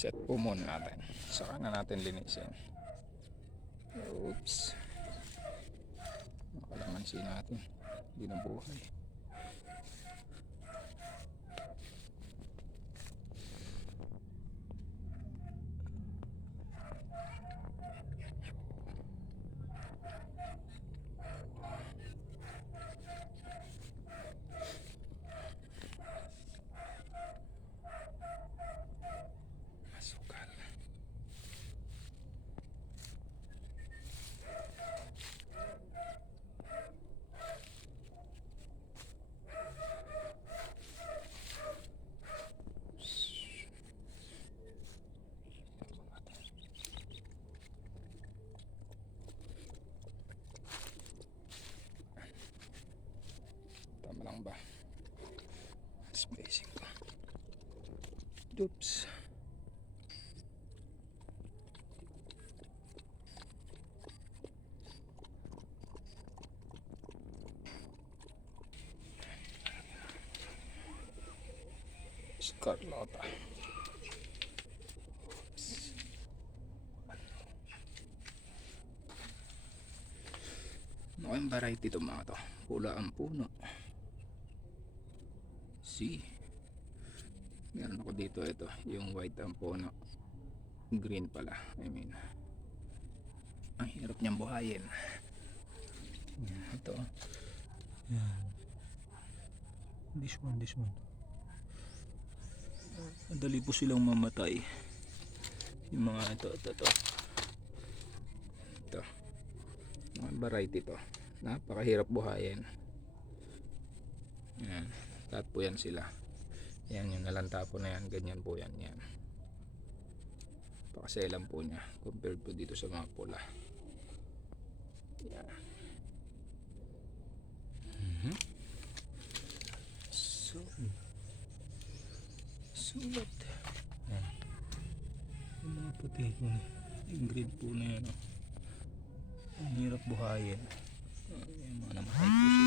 Set po muna natin. Saka na natin linisin. Oops. Makalamansi natin. Hindi na buhay. Masukal. Tama lang ba? Spacing ko. Oops. Scarlata. Ano yung variety ito mga to? Pula ang puno. See? Meron ako dito ito. Yung white ang puno. Green pala. I mean. Ang hirap niyang buhayin. Ito. Yan. This one. Madali po silang mamatay. Yung mga ito. Mga variety to. Napakahirap buhayin. Yan. Lahat po yan sila. Yan yung nalanta po na yan. Ganyan po yan. Yan. Pakaselan po niya. Compared po dito sa mga pula. Yan. Sulat. Yan. Yung mga puti po. Yung green po na yan. Ang hirap buhayin. Yung mga namatay po